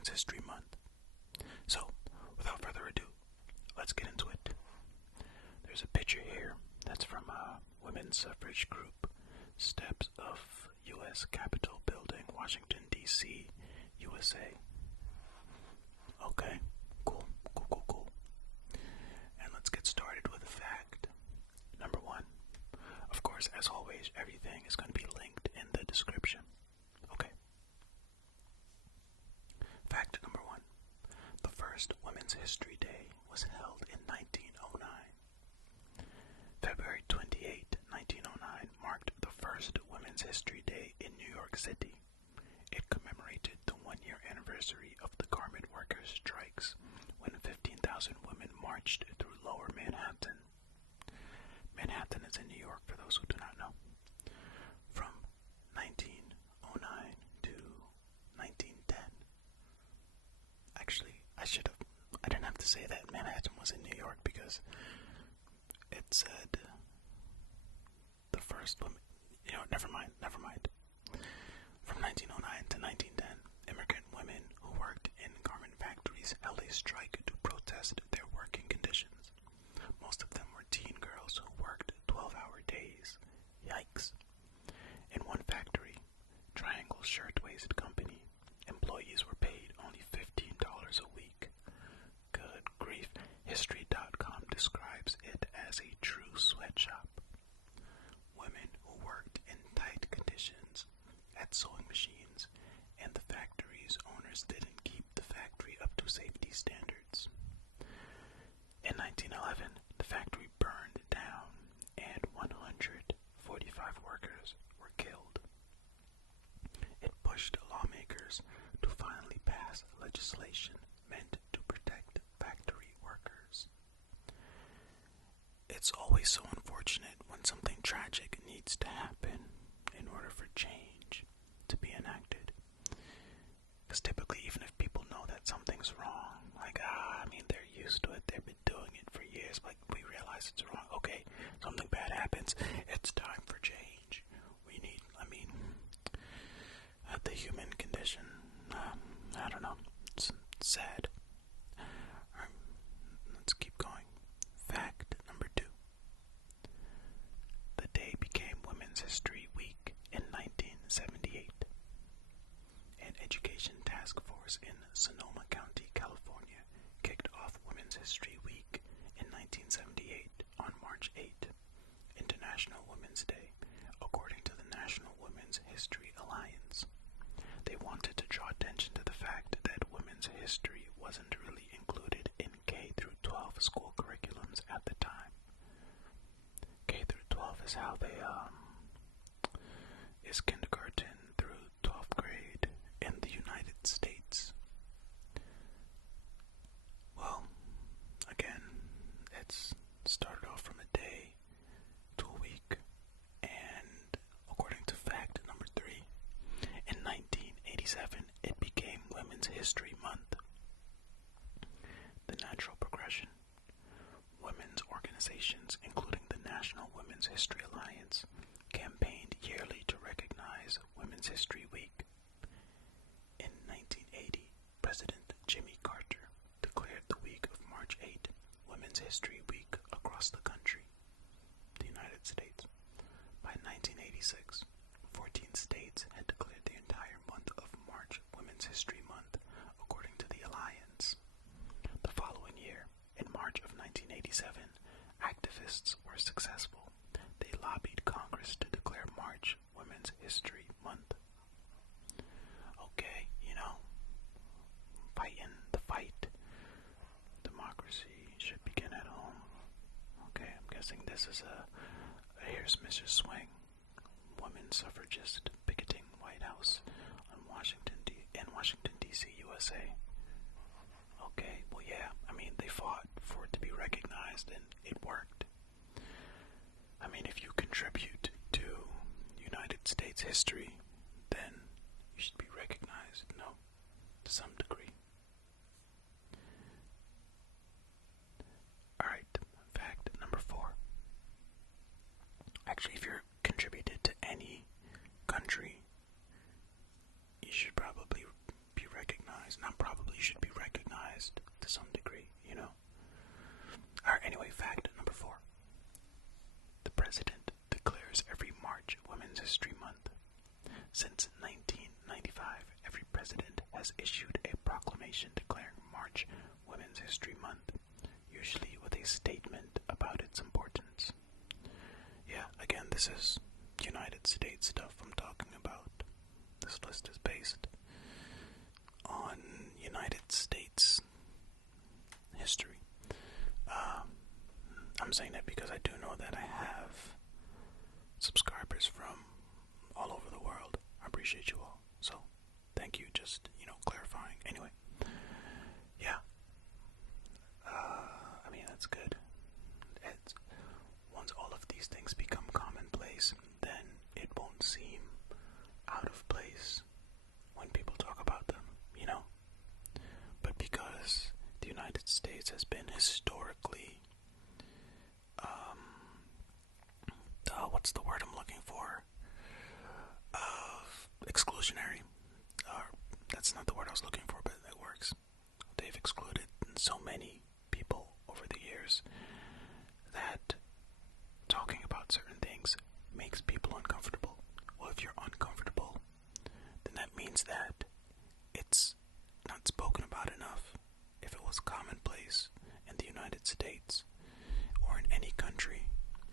Women's History Month. So, without further ado, let's get into it. There's a picture here that's from a women's suffrage group, steps of U.S. Capitol Building, Washington, D.C., USA. Okay, cool. And let's get started with a fact. Number 1. Of course, as always, everything is going to be linked in the description. Okay. Fact number 1. The first Women's History Day was held in 1909. February 28, 1909 marked the first Women's History Day in New York City. It commemorated the one-year anniversary of the garment workers' strikes when 15,000 women marched through Lower Manhattan. Manhattan is in New York, for those who do not know. From 1909 to 1910. Actually, I didn't have to say that Manhattan was in New York because it said the first woman. You know, never mind. From 1909 to 1910, immigrant women who worked in garment factories held a strike to protest their working conditions. Most of them were teen girls who worked 12-hour days. Yikes. In one factory, Triangle Shirtwaist Company, employees were paid only $15 a week. Good grief. History.com describes it as a true sweatshop. Women who worked in tight conditions at sewing machines, and the factory's owners didn't keep the factory up to safety standards. In 1911, the factory burned down and 145 workers were killed. It pushed lawmakers to finally pass legislation meant to protect factory workers. It's always so unfortunate when something tragic needs to happen in order for change to be enacted. Because typically, even if people know that something's wrong, they're used to it, they've been doing it for years, we realize it's wrong. Okay, something bad happens, it's time for change. The human condition, I don't know, it's sad. Let's keep going. Fact number 2. The day became Women's History Week in 1978. An education task force in Sonoma County, California, kicked off Women's History Week in 1978 on March 8, International Women's Day, according to the National Women's History Alliance. They wanted to draw attention to the fact that women's history wasn't really included in K through 12 school curriculums at the time. K through 12 is how they is kindergarten through 12th grade in the United States. Well, again, it's started off from a day to a week, and according to fact number 3, in 1987, it became Women's History Month. The natural progression. Women's organizations, including the National Women's History Alliance, campaigned yearly to recognize Women's History Week. In 1980, President Jimmy Carter declared the week of March 8 Women's History Week across the country, the United States. By 1986, 14 states had declared the entire month of March Women's History Month, according to the Alliance. The following year, in March of 1987, activists were successful. They lobbied Congress to declare March Women's History Month. Okay, fighting the fight. Democracy should begin at home. Okay, I'm guessing this is here's Mrs. Swing, woman suffragist picketing White House in Washington, D.C., USA. Okay, well, yeah, they fought for it to be recognized, and it worked. If you contribute to United States history, then you should be recognized, to some degree. Alright, fact number 4. Actually, if you're contributed to any country, you should probably be recognized. Not probably. Since 1995, every president has issued a proclamation declaring March Women's History Month, usually with a statement about its importance. Yeah, again, this is United States stuff I'm talking about. This list is based on United States history. I'm saying that because I do know that I have subscribers from all over the world. I appreciate you all. So, thank you. Just, clarifying. Anyway. Yeah. I mean, that's good. Once all of these things become commonplace, then it won't seem out of place when people talk about them, But because the United States has been historically, what's the word I'm looking for? Exclusionary. That's not the word I was looking for, but it works. They've excluded so many people over the years that talking about certain things makes people uncomfortable. Well, if you're uncomfortable, then that means that it's not spoken about enough. If it was commonplace in the United States or in any country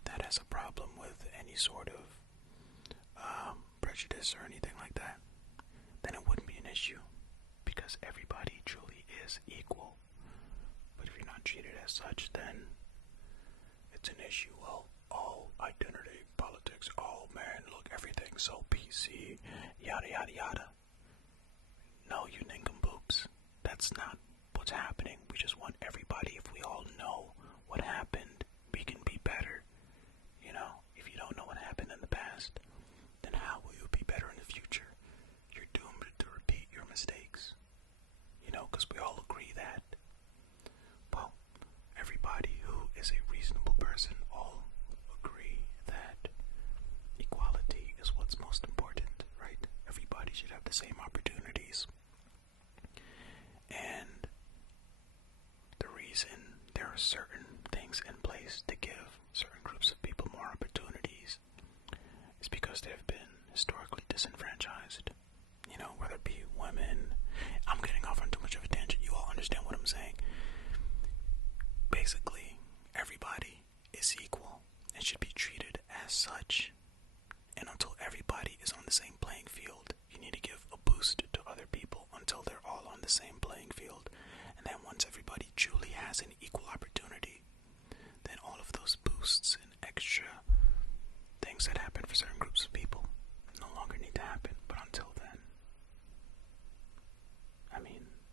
that has a problem with any sort of prejudice or anything like that, then it wouldn't be an issue because everybody truly is equal. But if you're not treated as such, then it's an issue. Well, all identity politics, oh man, look, everything's so PC, yada yada yada. No, you nincompoops. That's not what's happening. We just want everybody, if we all know what happened, we can be better. If you don't know what happened in the past, then how will you be better in the future? You're doomed to repeat your mistakes. Because we all agree that, well, everybody who is a reasonable person all agree that equality is what's most important, right? Everybody should have the same opportunities. And the reason there are certain things in place to give certain groups of people more opportunities is because they have been historically disenfranchised. Whether it be women. I'm getting off on too much of a tangent. You all understand what I'm saying. Basically, everybody is equal and should be treated as such. And until everybody is on the same playing field, you need to give a boost to other people until they're all on the same playing field. And then once everybody truly has an equal opportunity, then all of those boosts and extra things that happen for certain groups of people no longer need to happen. But until then,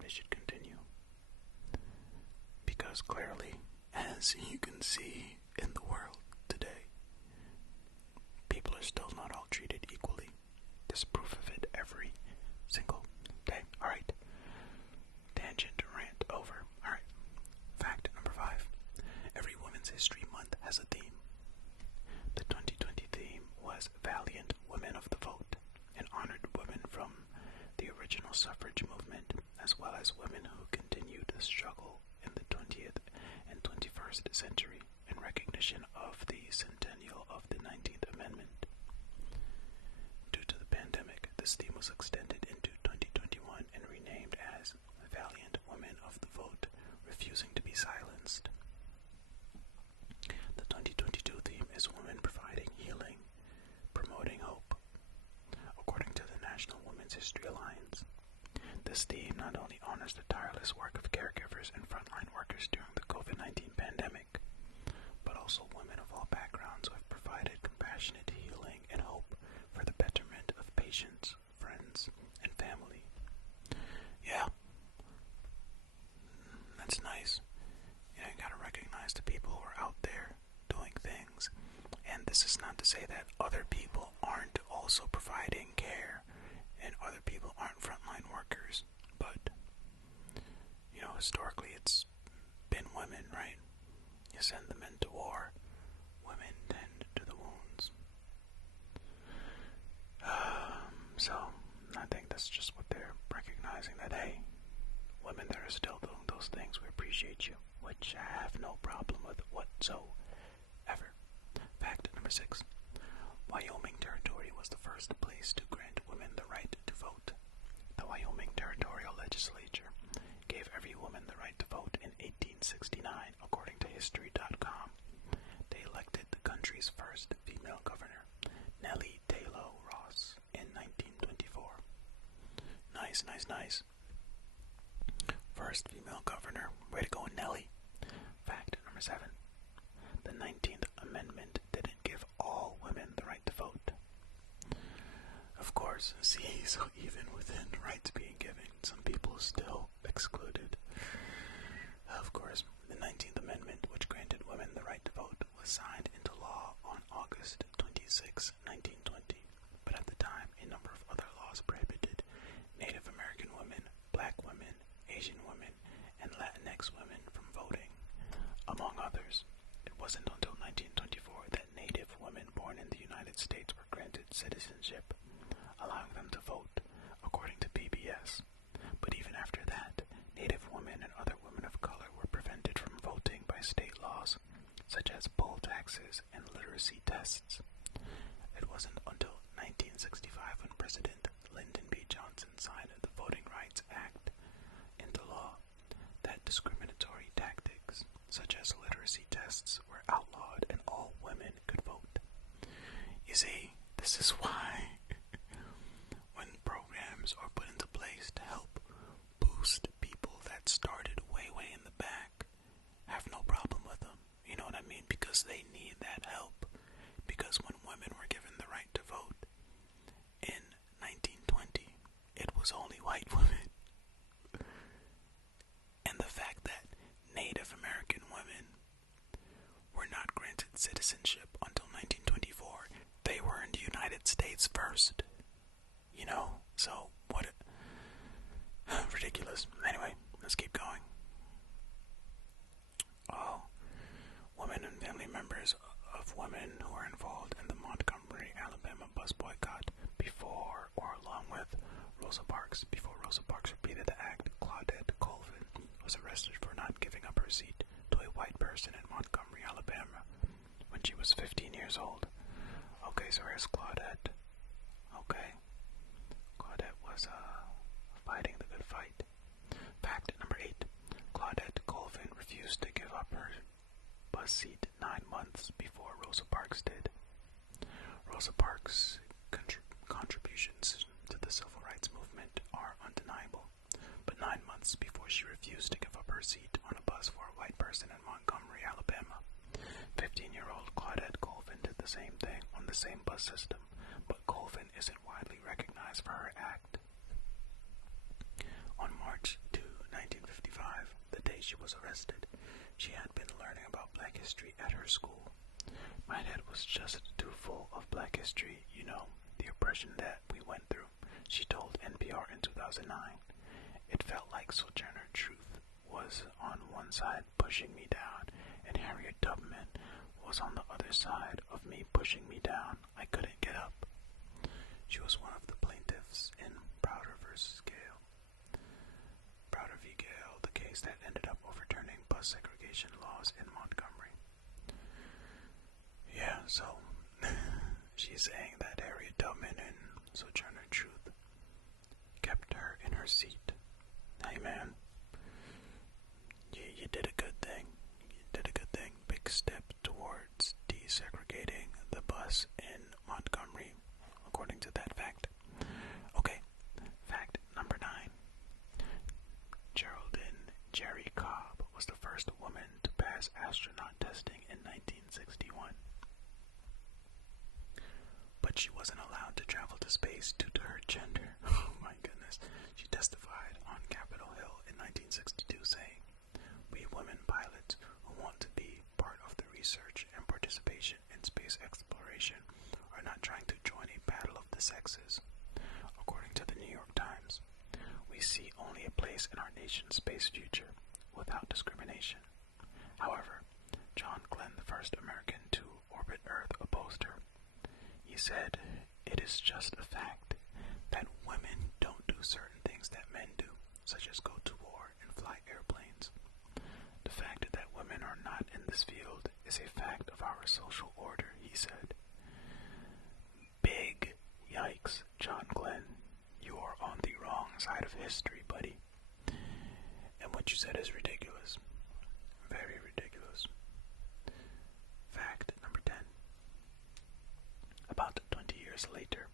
they should continue. Because clearly, as you can see in the world today, people are still not all treated equally. There's proof of it every single day. Alright. Tangent rant over. Alright. Fact number 5. Every Women's History Month has a theme. The 2020 theme was Valiant Women of the Vote and honored women from the original suffrage movement, as well as women who continued the struggle in the 20th and 21st century in recognition of the centennial of the 19th Amendment. Due to the pandemic, this theme was extended into 2021 and renamed as Valiant Women of the Vote, Refusing to be Silenced. The 2022 theme is Women Providing Healing, Promoting Hope, according to the National Women's History Alliance. This theme not only honors the tireless work of caregivers and frontline workers during the COVID-19 pandemic, but also women of all backgrounds who have provided compassionate healing and hope for the betterment of patients, friends, and family. Yeah, that's nice. You gotta recognize the people who are out there doing things. And this is not to say that other people aren't also providing care and other people aren't frontline workers, but historically it's been women, right? You send the men to war, women tend to the wounds. So I think that's just what they're recognizing, that hey, women that are still doing those things, we appreciate you, which I have no problem with whatsoever. Fact number 6. Wyoming Territory was the first place to grant women Wyoming Territorial Legislature gave every woman the right to vote in 1869, according to History.com. They elected the country's first female governor, Nellie Taylor Ross, in 1924. Nice, nice, nice. First female governor. Way to go, Nellie. Fact number 7. The 19th Amendment didn't give all women the right to vote. Of course, see, so even within rights being given, some people still excluded. Of course, the 19th Amendment, which granted women the right to vote, was signed into law on August 26, 1920. But at the time, a number of other laws prohibited Native American women, Black women, Asian women, and Latinx women from voting, among others. It wasn't until 1924 that Native women born in the United States were granted citizenship, allowing them to vote, according to PBS. But even after that, Native women and other women of color were prevented from voting by state laws, such as poll taxes and literacy tests. It wasn't until 1965 when President Lyndon B. Johnson signed the Voting Rights Act into law that discriminatory tactics, such as literacy tests, were outlawed and all women could vote. You see, this is why when programs are put into place to help boost people that started way, way in the back, have no problem with them. You know what I mean? Because they need that help. Because when women were given the right to vote in 1920, it was only white women. And the fact that Native American women were not granted citizenship until 1924, they were in the United States first. You know? So, what ridiculous. Anyway, let's keep going. All women and family members of women who were involved in the Montgomery, Alabama bus boycott before or along with Rosa Parks. Before Rosa Parks repeated the act, Claudette Colvin was arrested for not giving up her seat to a white person in Montgomery, Alabama when she was 15 years old. Okay, so here's Claudette. Okay. Claudette was fighting the good fight. Fact number 8. Claudette Colvin refused to give up her bus seat 9 months before Rosa Parks did. Rosa Parks' contributions to the civil rights movement are undeniable, but 9 months before she refused to give up her seat on a bus for a white person in Montgomery, Alabama, 15-year-old Claudette Colvin did the same thing on the same bus system, but Colvin isn't widely recognized for her act. On March 2, 1955, the day she was arrested, she had been learning about Black history at her school. My head was just too full of Black history, you know, the oppression that we went through, she told NPR in 2009. It felt like Sojourner Truth was on one side pushing me down, and Harriet Tubman was on the other side of me pushing me down. I couldn't get up. She was one of the plaintiffs in Browder versus Gale. Browder v. Gale, the case that ended up overturning bus segregation laws in Montgomery. Yeah, so she's saying that Harriet Tubman and Sojourner Truth kept her in her seat. Hey man, you did a good thing. You did a good thing. Big step towards desegregating the bus in Montgomery, according to that fact. Okay, fact number 9. Geraldine Jerry Cobb was the first woman to pass astronaut testing in 1961. But she wasn't allowed to travel to space due to her gender. Oh my goodness. She testified on Capitol Hill in 1962 saying, "We women pilots who want to be part of the research and participation in space exploration are not trying to join a battle of the sexes." According to the New York Times, we see only a place in our nation's space future without discrimination. However, John Glenn, the first American to orbit Earth, opposed her. He said, "It is just a fact that women don't do certain things that men do, such as go to war and fly airplanes. The fact that women are not in this field is a fact of our social order," he said. Big yikes, John Glenn. You are on the wrong side side of history, buddy. And what you said is ridiculous. Very ridiculous. Fact number 10. About 20 years later,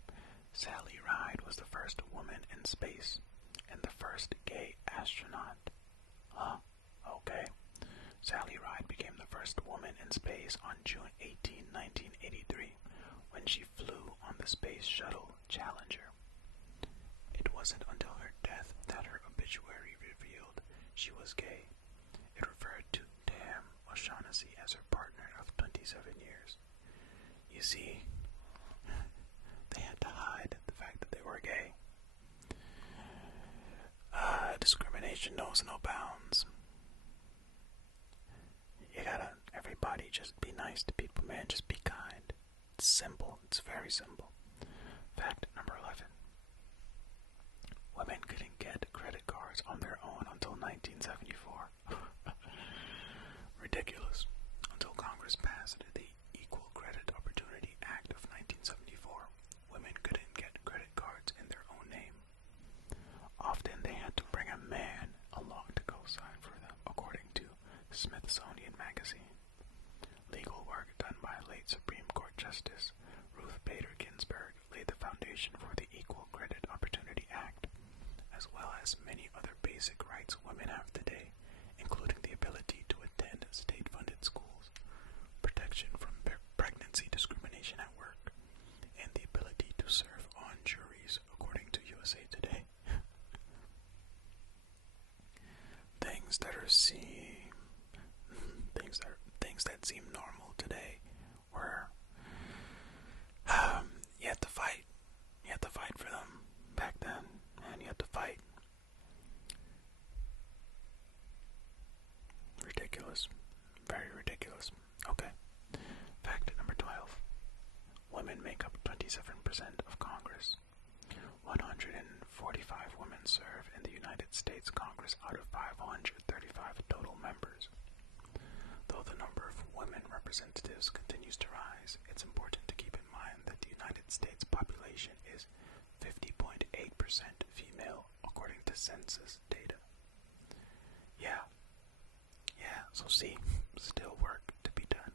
Sally Ride was the first woman in space and the first gay astronaut. Huh? Okay. Sally Ride became the first woman in space on June 18, 1983, when she flew on the Space Shuttle Challenger. It wasn't until her death that her obituary revealed she was gay. It referred to Tam O'Shaughnessy as her partner of 27 years. You see, they had to hide the fact that they were gay. Discrimination knows no bounds. You gotta, everybody just be nice to people, man. Just be kind. It's simple. It's very simple. Fact number 11. Women couldn't get credit cards on their own until 1974. Ridiculous. Until Congress passed the Equal Credit Opportunity Act of 1974, women couldn't get credit cards in their own name. Often they had to bring a man along to co-sign for them, according to Smithsonian Magazine. Legal work done by late Supreme Court Justice Ruth Bader Ginsburg laid the foundation for the Equal Credit Opportunity Act, as well as many other basic rights women have today, including the ability to attend state-funded schools, protection from pregnancy discrimination at work, and the ability to serve on juries, according to USA Today. Things that seem normal today were you had to fight. You had to fight for them back then, and you had to fight. Ridiculous. Very ridiculous. Okay. Fact number 12. Women make up 27% of Congress. 145 women serve in the United States Congress out of 535 total members. Though the number of women representatives continues to rise, it's important to keep in mind that the United States population is 50.8% female, according to census data. Yeah, so see, still work to be done.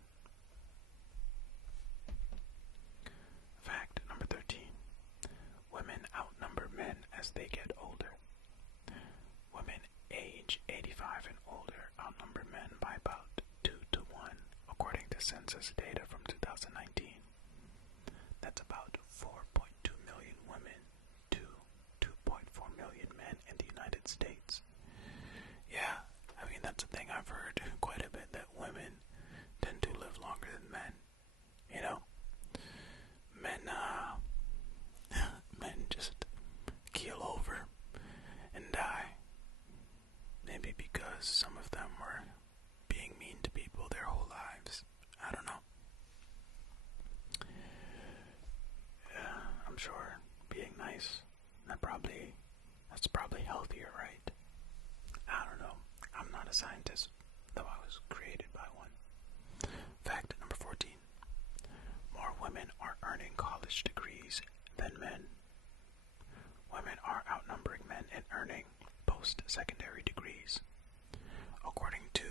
Fact number 13. Women outnumber men as they get older. Women age 85 and older outnumber men by about 2 to 1, according to census data from 2019. That's about 4.2 million women to 2.4 million men in the United States. Yeah, I mean, that's a thing I've heard quite a bit, that women tend to live longer than men. You know? Men just keel over and die. Maybe because some of them were being mean to people their whole lives. I don't know. Yeah, I'm sure being nice, that's probably healthier, right? I don't know. I'm not a scientist, though I was created by one. Fact number 14. More women are earning college degrees than men. Women are outnumbering men in earning post-secondary degrees. According to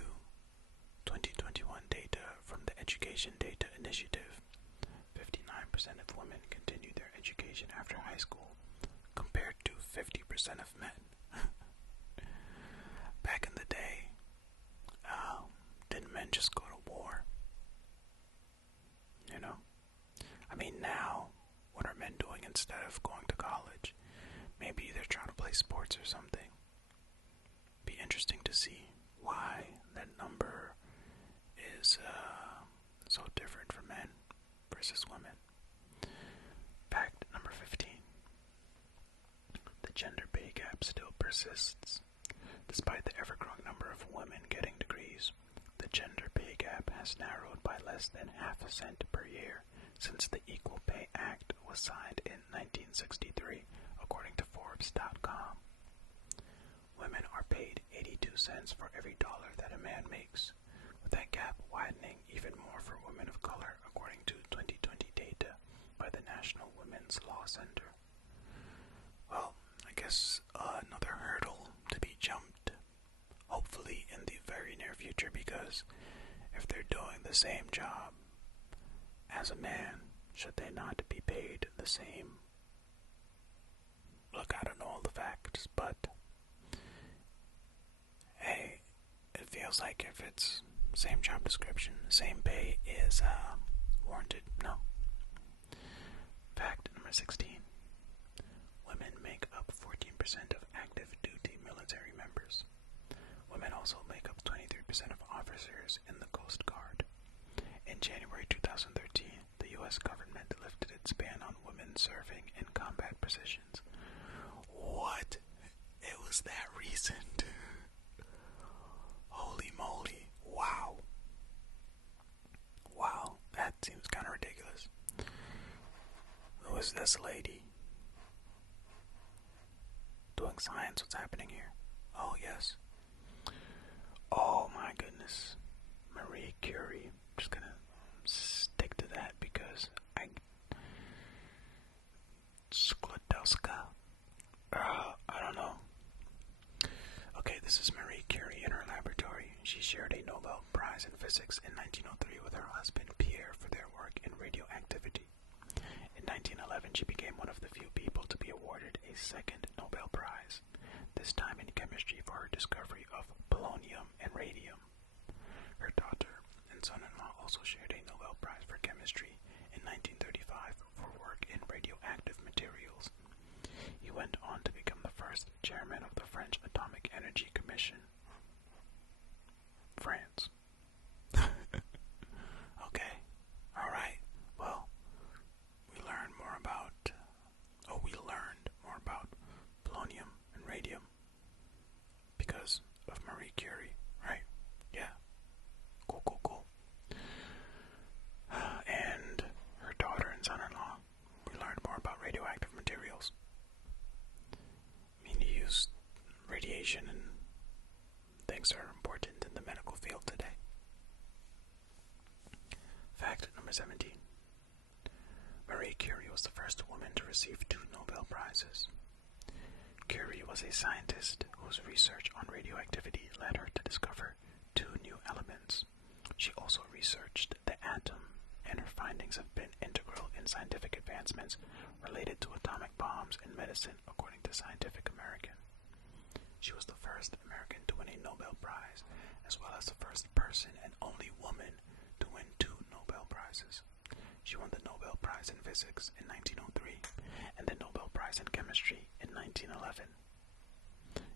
2021 data from the Education Data Initiative, 59% of women continue their education after high school, compared to 50% of men. Back in the day, didn't men just go to war? You know? I mean, now, what are men doing instead of going to college? Maybe they're trying to play sports or something. Be interesting to see why that number is so different for men versus women. Fact number 15. The gender pay gap still persists. Despite the ever-growing number of women getting degrees, the gender pay gap has narrowed by less than half a cent per year since the Equal Pay Act was signed in 1963, according to Forbes.com. Women are paid 82 cents for every dollar that a man makes, with that gap widening even more for women of color, according to 2020 data by the National Women's Law Center. Well, I guess danger because if they're doing the same job as a man, should they not be paid the same? Look, I don't know all the facts, but hey, it feels like if it's same job description, same pay is warranted. No. Fact number 16. Women make up 14% of active duty military members. Women also make up 23% of officers in the Coast Guard. In January 2013, the U.S. government lifted its ban on women serving in combat positions. What? It was that recent? Holy moly. Wow. Wow, that seems kind of ridiculous. Who is this lady? Doing science, what's happening here? Oh, yes. Oh, my goodness. Marie Curie. I'm just gonna stick to that because Sklodowska. I don't know. Okay, this is Marie Curie in her laboratory. She shared a Nobel Prize in Physics in 1903 with her husband Pierre for their work in radioactivity. In 1911, she became one of the few people to be awarded a second Nobel Prize, this time in chemistry for her discovery of polonium and radium. Her daughter and son-in-law also shared a Nobel Prize for chemistry in 1935 for work in radioactive materials. He went on to become the first chairman of the French Atomic Energy Commission. France. Okay. Alright. Well, we learned more about polonium and radium because of Marie Curie, right? Yeah. Cool. And her daughter and son-in-law, we learned more about radioactive materials. I mean, you use radiation and things that are important in the medical field today. Fact number 17. Marie Curie was the first woman to receive 2 Nobel Prizes. Curie was a scientist whose research on radioactivity led her to discover 2 new elements. She also researched the atom, and her findings have been integral in scientific advancements related to atomic bombs in medicine, according to Scientific American. She was the first American to win a Nobel Prize, as well as the first person and only woman to win 2 Nobel Prizes. She won the Nobel Prize in Physics in 1903 and the Nobel Prize in Chemistry in 1911.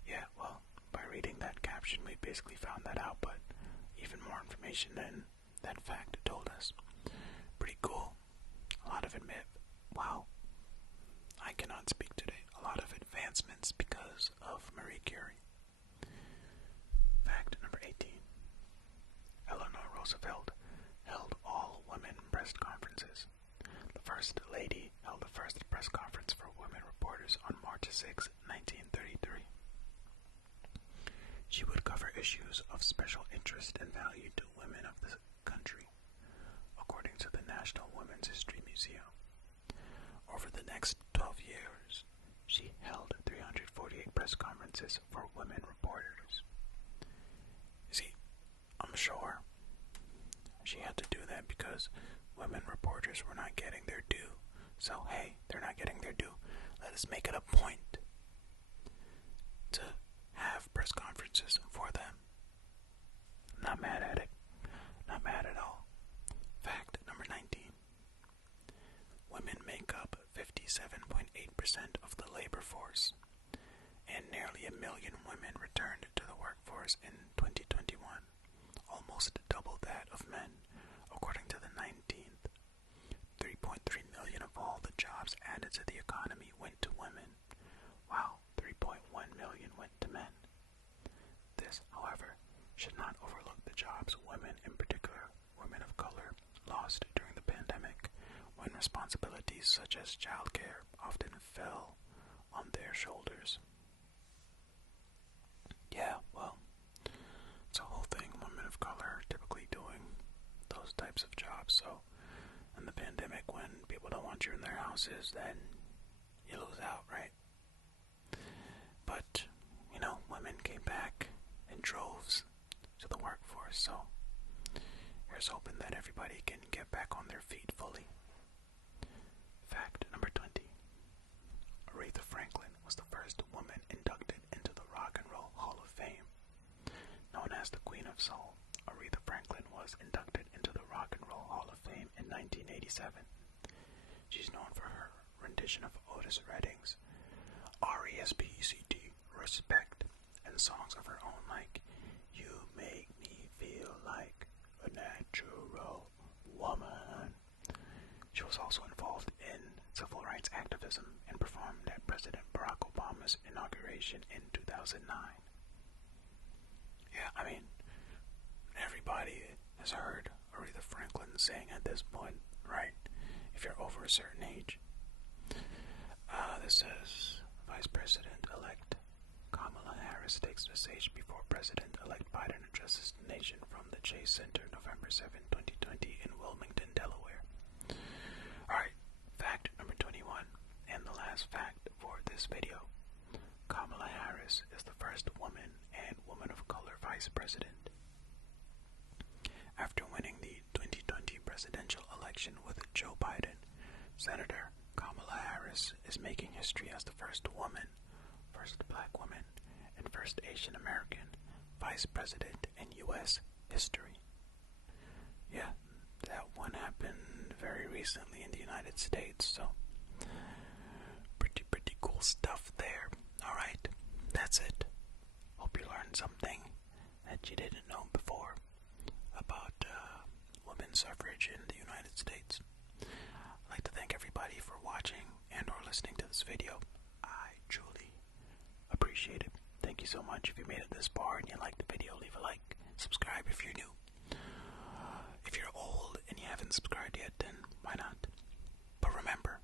Yeah, well, by reading that caption, we basically found that out, but even more information than that fact told us. Pretty cool. A lot of wow. I cannot speak today. A lot of advancements because of Marie Curie. Fact number 18. Eleanor Roosevelt held all-women press conferences. The First Lady held the first press conference for women reporters on March 6, 1933. She would cover issues of special interest and value to women of the country, according to the National Women's History Museum. Over the next 12 years, she held 348 press conferences for women reporters. You see, I'm sure she had to do that because women reporters were not getting their due. So, hey, they're not getting their due. Let us make it a point to have press conferences for them. I'm not mad at it. Not mad at all. Fact number 19. Women make up 57.8% of the labor force, and nearly 1 million women returned to the workforce in 2021, almost double that of men, according to the 19th. 3.3 million of all the jobs added to the economy went to women, while 3.1 million went to men. This, however, should not overlook the jobs women, in particular women of color, lost during the pandemic, when responsibilities such as childcare often fell on their shoulders. Yeah, well, it's a whole thing. Women of color are typically doing those types of jobs, so in the pandemic, when people don't want you in their houses, then you lose out, right? But, women came back in droves to the workforce, everybody can get back on their feet fully. Fact number 20. Aretha Franklin was the first woman inducted into the Rock and Roll Hall of Fame. Known as the Queen of Soul, Aretha Franklin was inducted into the Rock and Roll Hall of Fame in 1987. She's known for her rendition of Otis Redding's R.E.S.P.E.C.T. Respect, and songs of her own like You Make Me Feel Like a Natural Woman. She was also involved in civil rights activism and performed at President Barack Obama's inauguration in 2009. Yeah, I mean, everybody has heard Aretha Franklin sing at this point, right? If you're over a certain age. This says Vice President-elect Kamala Harris takes the stage before President-elect Biden addresses the nation from the Chase Center November 7, 2020 in Wilmington, Delaware. Alright, fact number 21, and the last fact for this video. Kamala Harris is the first woman and woman of color vice president. After winning the 2020 presidential election with Joe Biden, Senator Kamala Harris is making history as the first woman, first black woman, and first Asian American vice president in U.S. history. Yeah, that one happened very recently in the United States, so pretty cool stuff there. Alright, that's it. Hope you learned something that you didn't know before about women's suffrage in the United States. I'd like to thank everybody for watching and or listening to this video. I truly appreciate it. Thank you so much. If you made it this far and you liked the video, leave a like. Subscribe if you're new. If you're old and you haven't subscribed yet, then why not? But remember,